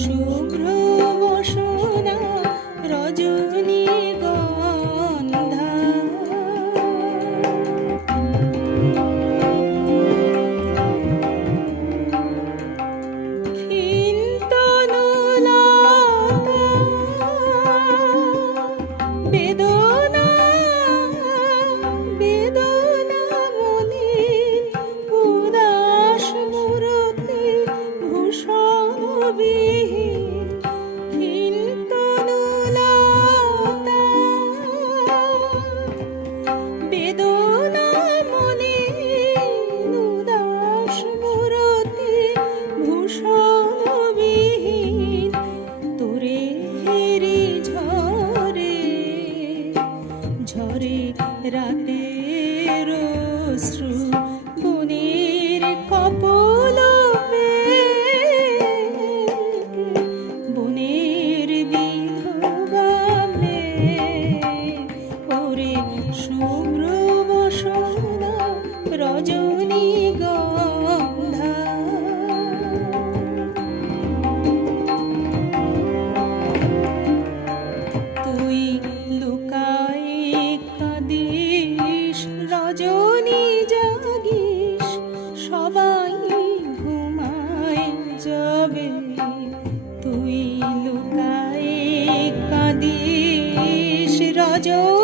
shubhra Host Room. Joe.